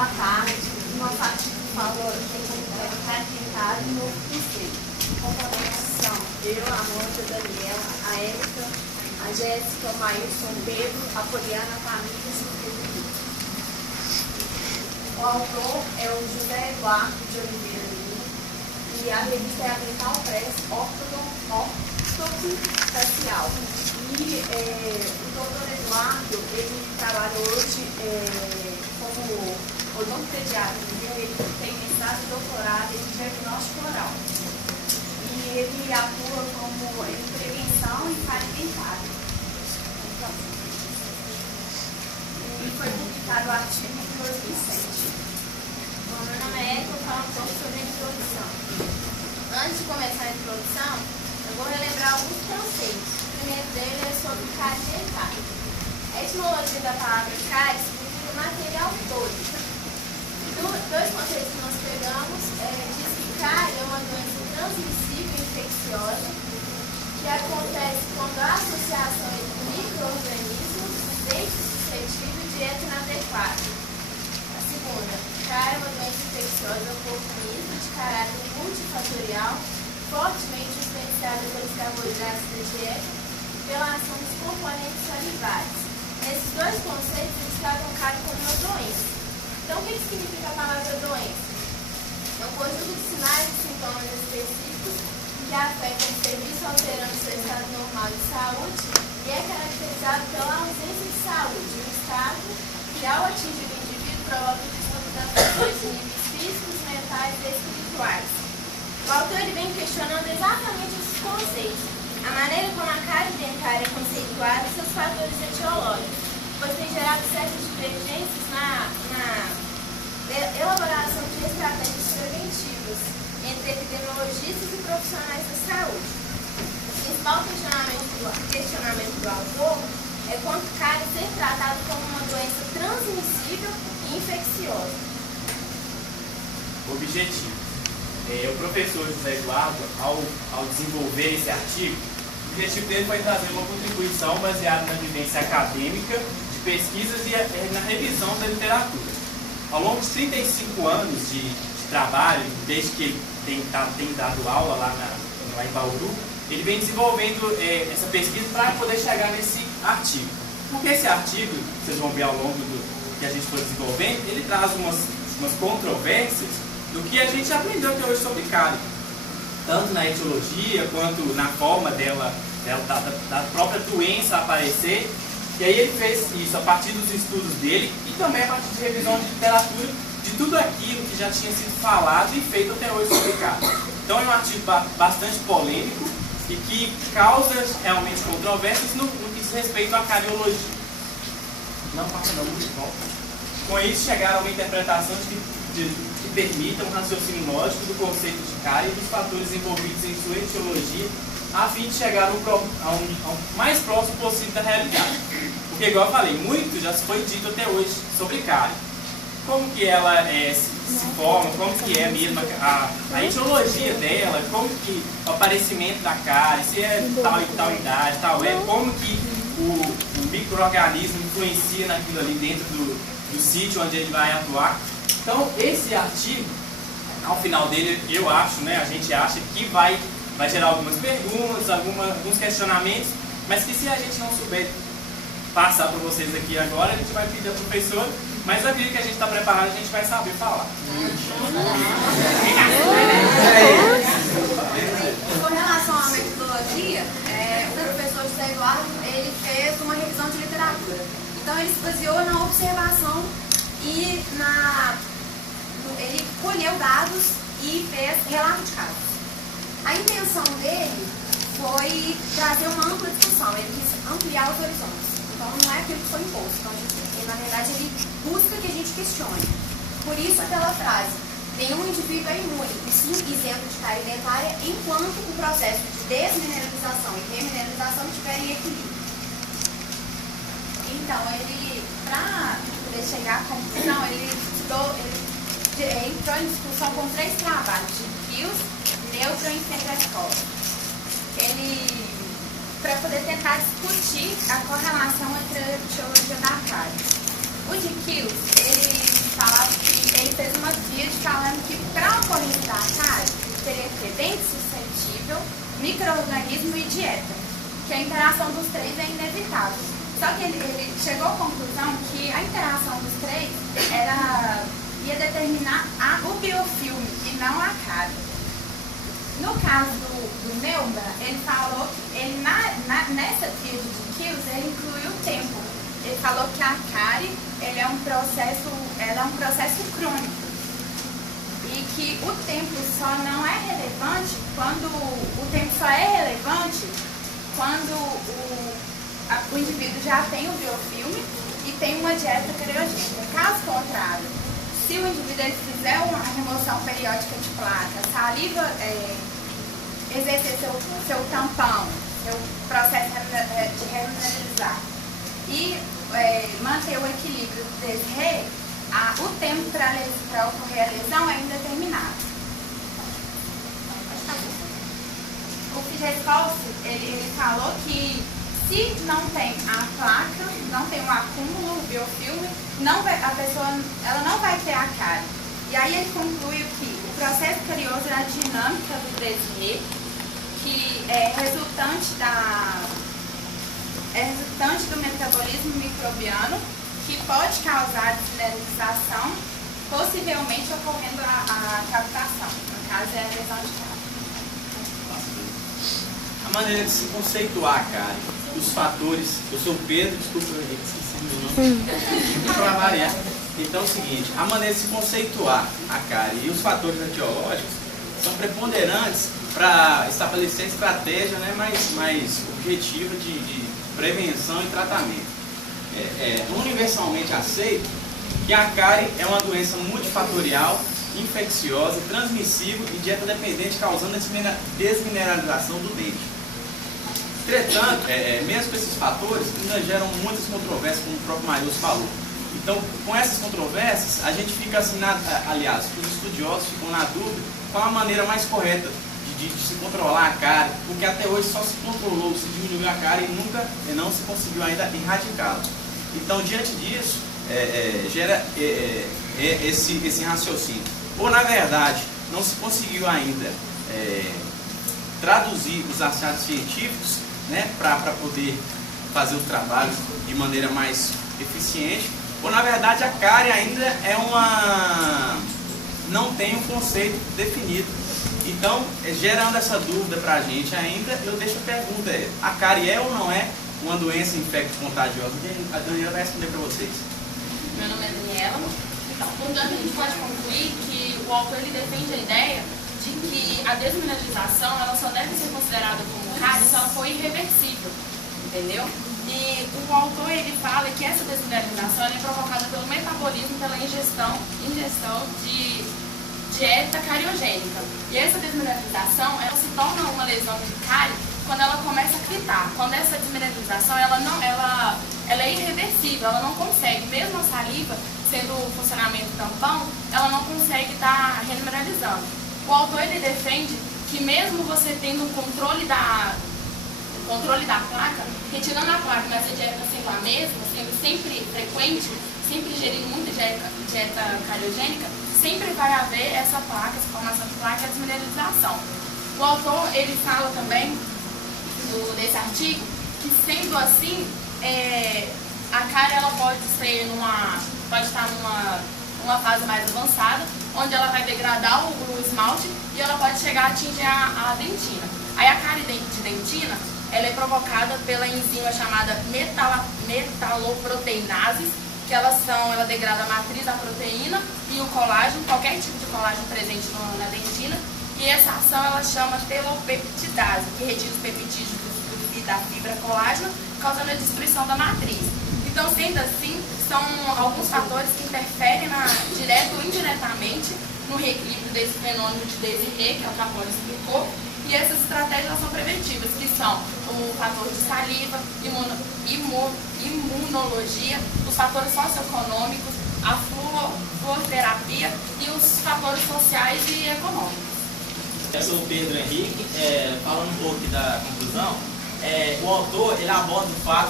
boa tarde. Uma fatia falou que é carpintário e novo conceito. Composição: eu, a Amanda, a Daniela, a Érica, a Jéssica, o Maílson, o Pedro, a Poliana, a Família e o Pedro. O autor é o José Eduardo de Oliveira Lima e a revista é a Dental Press Ortofacial. E o doutor Eduardo, ele trabalha hoje como odontopediatra, ele tem mestrado e doutorado em diagnóstico oral. E ele atua como em prevenção e cárie dentária. E foi publicado o artigo em 2007. Bom, meu nome é Érica, vou falar um pouco sobre a introdução. Antes de começar a introdução, eu vou relembrar alguns conceitos. O primeiro dele é sobre cárie dentária. A etimologia da palavra cárie significa material todo. Dois conceitos que nós pegamos diz que cárie é uma doença transmissível e infecciosa que acontece quando há associação entre micro-organismos, dente suscetível e dieta inadequada. A segunda, cárie é uma doença infecciosa oportunista de caráter multifatorial, fortemente influenciada pelos carboidratos da dieta e pela ação dos componentes salivares. Nesses dois conceitos, eles tratam cárie como uma doença. Então, o que significa a palavra doença? É um conjunto de sinais e sintomas específicos que afetam o serviço alterando seu estado normal de saúde e é caracterizado pela ausência de saúde, um estado que, ao atingir o indivíduo, provoca o distúrbio das funções de níveis físicos, mentais e espirituais. O autor ele vem questionando exatamente esses conceitos, a maneira como a cárie dentária é conceituada e seus fatores etiológicos, pois tem gerado certas divergências na elaboração de estratégias preventivas entre epidemiologistas e profissionais da saúde. O principal questionamento do autor é quanto cárie ser tratado como uma doença transmissível e infecciosa. Objetivo. O professor José Eduardo, ao desenvolver esse artigo, o objetivo dele foi trazer uma contribuição baseada na vivência acadêmica, de pesquisas e na revisão da literatura. Ao longo de 35 anos de trabalho, desde que ele tem dado aula lá em Bauru, ele vem desenvolvendo essa pesquisa para poder chegar nesse artigo. Porque esse artigo, vocês vão ver ao longo do que a gente foi desenvolvendo, ele traz umas controvérsias do que a gente aprendeu até hoje sobre cárie, tanto na etiologia quanto na forma da própria doença aparecer. E aí ele fez isso a partir dos estudos dele e também a partir de revisão de literatura de tudo aquilo que já tinha sido falado e feito até hoje sobre cárie. Então é um artigo bastante polêmico e que causa realmente controvérsias no que diz respeito à cariologia. Não passa não, muito bom. Com isso chegaram a uma interpretação que permita um raciocínio lógico do conceito de cárie e dos fatores envolvidos em sua etiologia, a fim de chegar ao mais próximo possível da realidade. Porque, igual eu falei, muito já foi dito até hoje sobre cárie. Como que ela se forma, como que é mesmo a etiologia dela, como que o aparecimento da cárie, se é tal e tal idade, tal como que o micro-organismo influencia naquilo ali dentro do sítio onde ele vai atuar. Então, esse artigo, ao final dele, eu acho, a gente acha que vai gerar algumas perguntas, alguns questionamentos, mas que se a gente não souber passar para vocês aqui agora, a gente vai pedir ao professor, mas à medida que a gente está preparado, a gente vai saber falar. Com relação à metodologia, o professor José Eduardo ele fez uma revisão de literatura. Então, ele se baseou na observação e ele colheu dados e fez relato de casos. A intenção dele foi trazer uma ampla discussão, ele quis ampliar os horizontes. Então não é aquilo que foi imposto. Então, na verdade, ele busca que a gente questione. Por isso aquela frase, nenhum indivíduo é imune, e sim isento de cárie dentária, enquanto o processo de desmineralização e remineralização estiver em equilíbrio. Então, ele, para poder chegar à conclusão, ele entrou em discussão com 3 trabalhos de Kills, Neutron e Fenderskov. Ele, para poder tentar discutir a correlação entre a etiologia da cárie. O de Kills, ele falava que falando que para a ocorrência da cárie, teria que ter dente suscetível, micro-organismo e dieta, que a interação dos três é inevitável. Só que ele chegou à conclusão que a interação dos três ia determinar o biofilme e não a cárie. No caso do Neumann, ele falou que nessa tríade de Kills, ele incluiu o tempo. Ele falou que a cárie ela é um processo crônico e que o tempo só não é relevante quando o indivíduo já tem o biofilme e tem uma dieta cariogênica. Caso contrário, se o indivíduo ele fizer uma remoção periódica de placa, saliva, exercer seu tampão, seu processo de remineralizar e manter o equilíbrio desse rei, o tempo para ocorrer a lesão é indeterminado. O Figescalzi, ele falou que se não tem a placa, não tem um acúmulo, o biofilme, a pessoa ela não vai ter a cárie. E aí ele concluiu que o processo carioso é a dinâmica do Desiré, que é resultante do metabolismo microbiano, que pode causar desmineralização, possivelmente ocorrendo a captação. No caso, é a lesão de cárie. A maneira de se conceituar a cárie, os fatores. Eu sou o Pedro, desculpa, eu esqueci meu nome. Para variar. Então é o seguinte: a maneira de se conceituar a cárie e os fatores etiológicos são preponderantes para estabelecer estratégia, né, mais objetiva de prevenção e tratamento. É universalmente aceito que a cárie é uma doença multifatorial, infecciosa, transmissível e dieta dependente, causando a desmineralização do dente. Entretanto, mesmo com esses fatores, ainda geram muitas controvérsias, como o próprio Marius falou. Então, com essas controvérsias, a gente fica assim, aliás, os estudiosos ficam na dúvida qual a maneira mais correta de se controlar a cárie, porque até hoje só se controlou, se diminuiu a cárie e não se conseguiu ainda erradicá-la. Então, diante disso, gera esse raciocínio. Ou, na verdade, não se conseguiu ainda traduzir os achados científicos, né, para poder fazer o trabalho de maneira mais eficiente, ou, na verdade, a cárie ainda não tem um conceito definido. Então, gerando essa dúvida para a gente ainda, eu deixo a pergunta: a cárie é ou não é uma doença infecto-contagiosa? A Daniela vai responder para vocês. Meu nome é Daniela. Então, portanto, a gente pode concluir que o autor ele defende a ideia de que a desmineralização ela só deve ser considerada como cárie se ela for irreversível, entendeu? E o autor ele fala que essa desmineralização ela é provocada pelo metabolismo, pela ingestão de dieta cariogênica. E essa desmineralização ela se torna uma lesão de cárie quando ela começa a gritar. Quando essa desmineralização ela é irreversível, ela não consegue, mesmo a saliva sendo o funcionamento tampão, ela não consegue estar remineralizando. O autor ele defende que mesmo você tendo um controle da placa, retirando a placa, mas a dieta sendo a mesma, sendo sempre frequente, sempre ingerindo muita dieta cariogênica, sempre vai haver essa placa, essa formação de placa e a desmineralização. O autor ele fala também desse artigo que, sendo assim, a cárie ela pode estar numa fase mais avançada, onde ela vai degradar o esmalte e ela pode chegar a atingir a dentina. Aí a cárie de dentina ela é provocada pela enzima chamada metaloproteinase, que ela degrada a matriz da proteína e o colágeno, qualquer tipo de colágeno presente na dentina, e essa ação ela chama telopeptidase, que retira os peptídeos da fibra colágeno, causando a destruição da matriz. Então, sendo assim, são alguns fatores que interferem direto ou indiretamente no reequilíbrio desse fenômeno de Desiré, que é o que a Paula explicou, e essas estratégias são preventivas, que são o fator de saliva, imunologia, os fatores socioeconômicos, a fluoroterapia e os fatores sociais e econômicos. Eu sou o Pedro Henrique, falando um pouco da conclusão, o autor ele aborda o fato